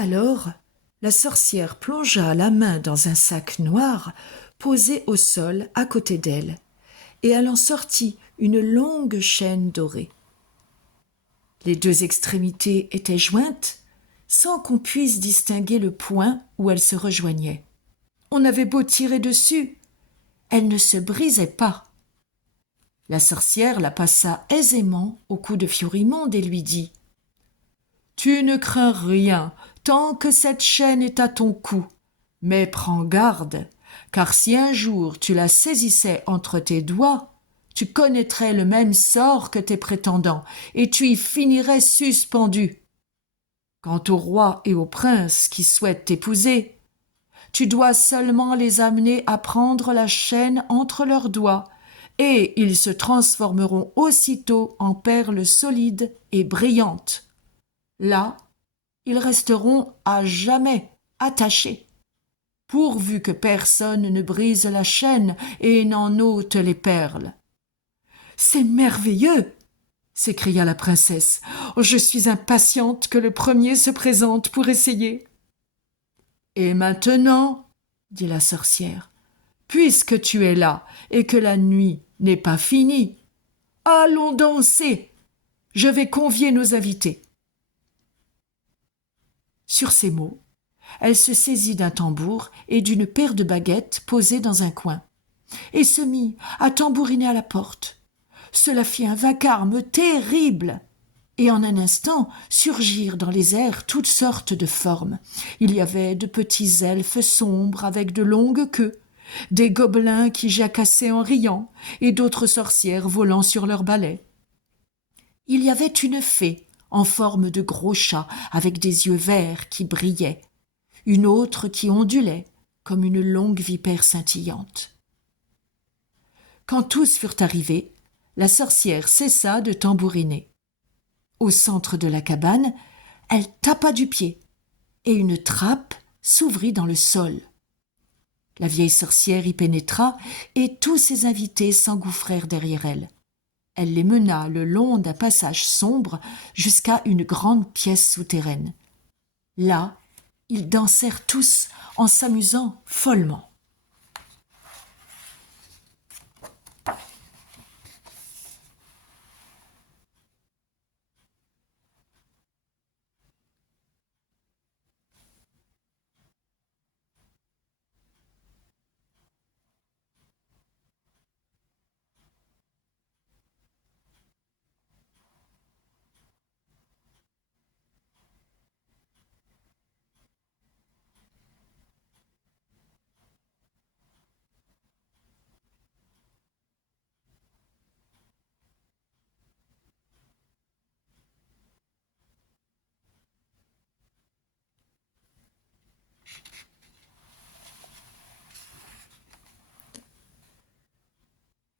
Alors, la sorcière plongea la main dans un sac noir posé au sol à côté d'elle, et elle en sortit une longue chaîne dorée. Les deux extrémités étaient jointes, sans qu'on puisse distinguer le point où elles se rejoignaient. On avait beau tirer dessus, elle ne se brisait pas. La sorcière la passa aisément au cou de Florimond et lui dit « Tu ne crains rien tant que cette chaîne est à ton cou, mais prends garde, car si un jour tu la saisissais entre tes doigts, tu connaîtrais le même sort que tes prétendants, et tu y finirais suspendu. Quant au roi et au prince qui souhaitent t'épouser, tu dois seulement les amener à prendre la chaîne entre leurs doigts, et ils se transformeront aussitôt en perles solides et brillantes. Là, ils resteront à jamais attachés, pourvu que personne ne brise la chaîne et n'en ôte les perles. »« C'est merveilleux !» s'écria la princesse. « Je suis impatiente que le premier se présente pour essayer. »« Et maintenant, dit la sorcière, puisque tu es là et que la nuit n'est pas finie, allons danser. Je vais convier nos invités. » Sur ces mots, elle se saisit d'un tambour et d'une paire de baguettes posées dans un coin, et se mit à tambouriner à la porte. Cela fit un vacarme terrible, et en un instant surgirent dans les airs toutes sortes de formes. Il y avait de petits elfes sombres avec de longues queues, des gobelins qui jacassaient en riant, et d'autres sorcières volant sur leurs balais. Il y avait une fée en forme de gros chat avec des yeux verts qui brillaient, une autre qui ondulait comme une longue vipère scintillante. Quand tous furent arrivés, la sorcière cessa de tambouriner. Au centre de la cabane, elle tapa du pied, et une trappe s'ouvrit dans le sol. La vieille sorcière y pénétra, et tous ses invités s'engouffrèrent derrière elle. Elle les mena le long d'un passage sombre jusqu'à une grande pièce souterraine. Là, ils dansèrent tous en s'amusant follement.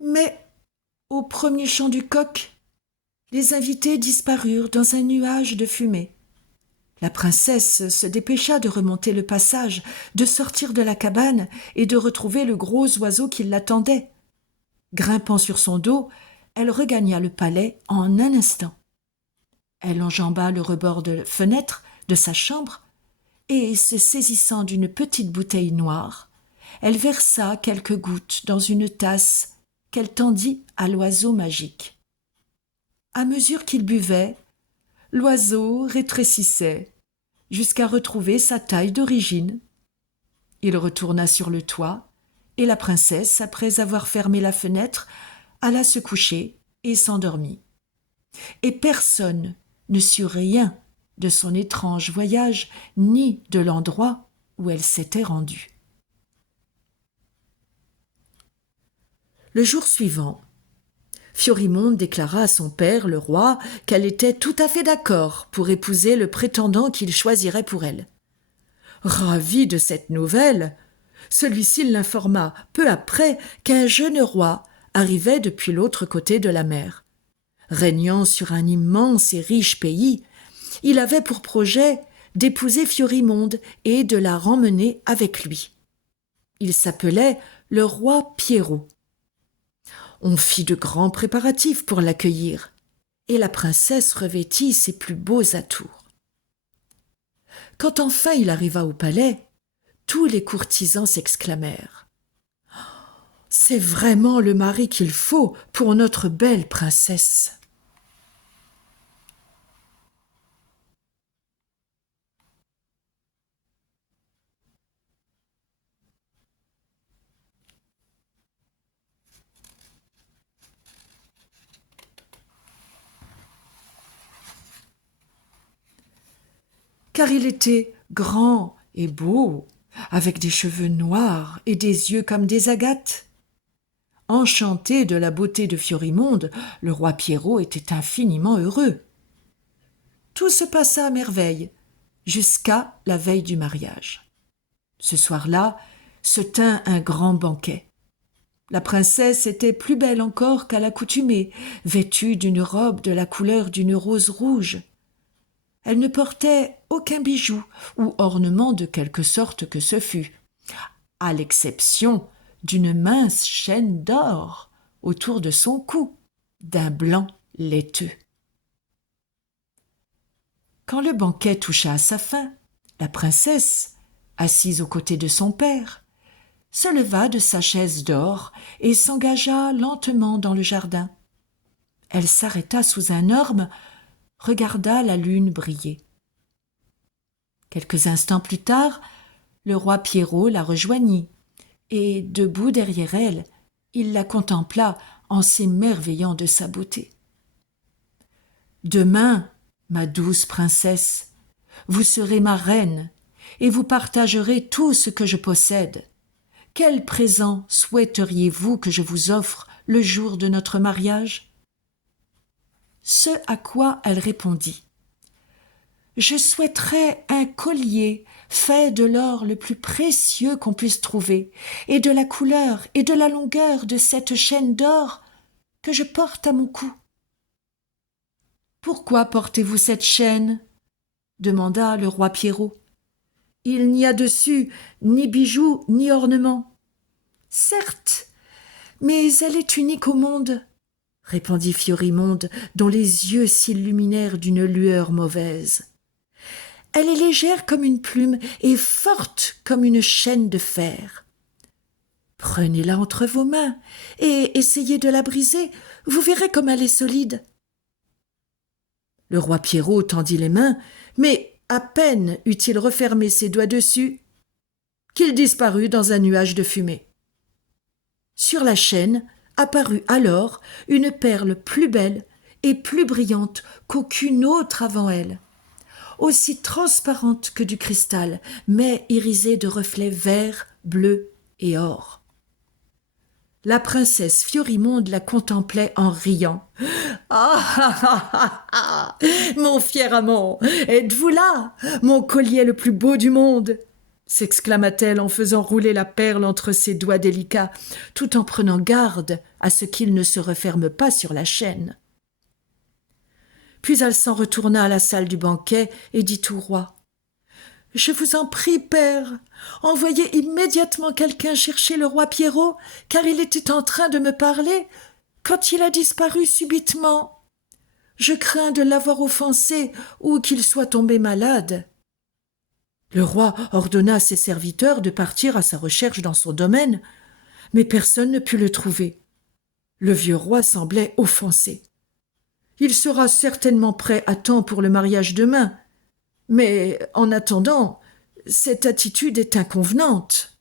Mais, au premier chant du coq, les invités disparurent dans un nuage de fumée. La princesse se dépêcha de remonter le passage, de sortir de la cabane et de retrouver le gros oiseau qui l'attendait. Grimpant sur son dos, elle regagna le palais en un instant. Elle enjamba le rebord de fenêtre de sa chambre et, se saisissant d'une petite bouteille noire, elle versa quelques gouttes dans une tasse qu'elle tendit à l'oiseau magique. À mesure qu'il buvait, l'oiseau rétrécissait jusqu'à retrouver sa taille d'origine. Il retourna sur le toit, et la princesse, après avoir fermé la fenêtre, alla se coucher et s'endormit. Et personne ne sut rien de son étrange voyage ni de l'endroit où elle s'était rendue. Le jour suivant, Florimond déclara à son père, le roi, qu'elle était tout à fait d'accord pour épouser le prétendant qu'il choisirait pour elle. Ravi de cette nouvelle, celui-ci l'informa peu après qu'un jeune roi arrivait depuis l'autre côté de la mer. Régnant sur un immense et riche pays, il avait pour projet d'épouser Florimond et de la remmener avec lui. Il s'appelait le roi Pierrot. On fit de grands préparatifs pour l'accueillir, et la princesse revêtit ses plus beaux atours. Quand enfin il arriva au palais, tous les courtisans s'exclamèrent: C'est vraiment le mari qu'il faut pour notre belle princesse. Car il était grand et beau, avec des cheveux noirs et des yeux comme des agates. Enchanté de la beauté de Fiorimonde, le roi Pierrot était infiniment heureux. Tout se passa à merveille, jusqu'à la veille du mariage. Ce soir-là se tint un grand banquet. La princesse était plus belle encore qu'à l'accoutumée, vêtue d'une robe de la couleur d'une rose rouge. Elle ne portait aucun bijou ou ornement de quelque sorte que ce fût, à l'exception d'une mince chaîne d'or autour de son cou, d'un blanc laiteux. Quand le banquet toucha à sa fin, la princesse, assise aux côtés de son père, se leva de sa chaise d'or et s'engagea lentement dans le jardin. Elle s'arrêta sous un orme, regarda la lune briller. Quelques instants plus tard, le roi Pierrot la rejoignit, et, debout derrière elle, il la contempla en s'émerveillant de sa beauté. « Demain, ma douce princesse, vous serez ma reine, et vous partagerez tout ce que je possède. Quel présent souhaiteriez-vous que je vous offre le jour de notre mariage ?» Ce à quoi elle répondit: « Je souhaiterais un collier fait de l'or le plus précieux qu'on puisse trouver, et de la couleur et de la longueur de cette chaîne d'or que je porte à mon cou. »« Pourquoi portez-vous cette chaîne ?» demanda le roi Pierrot. « Il n'y a dessus ni bijoux ni ornements. »« Certes, mais elle est unique au monde, » répondit Fiorimonde, dont les yeux s'illuminèrent d'une lueur mauvaise. « Elle est légère comme une plume et forte comme une chaîne de fer. Prenez-la entre vos mains et essayez de la briser, vous verrez comme elle est solide. » Le roi Pierrot tendit les mains, mais à peine eut-il refermé ses doigts dessus qu'il disparut dans un nuage de fumée. Sur la chaîne apparut alors une perle plus belle et plus brillante qu'aucune autre avant elle, aussi transparente que du cristal, mais irisée de reflets verts, bleus et or. La princesse Fiorimonde la contemplait en riant. « Ah, mon fier amant, êtes-vous là, mon collier le plus beau du monde ?» s'exclama-t-elle en faisant rouler la perle entre ses doigts délicats, tout en prenant garde à ce qu'il ne se referme pas sur la chaîne. Puis elle s'en retourna à la salle du banquet et dit au roi: « Je vous en prie, père, envoyez immédiatement quelqu'un chercher le roi Pierrot, car il était en train de me parler quand il a disparu subitement. Je crains de l'avoir offensé ou qu'il soit tombé malade. » Le roi ordonna à ses serviteurs de partir à sa recherche dans son domaine, mais personne ne put le trouver. Le vieux roi semblait offensé. « Il sera certainement prêt à temps pour le mariage demain, mais en attendant, cette attitude est inconvenante. »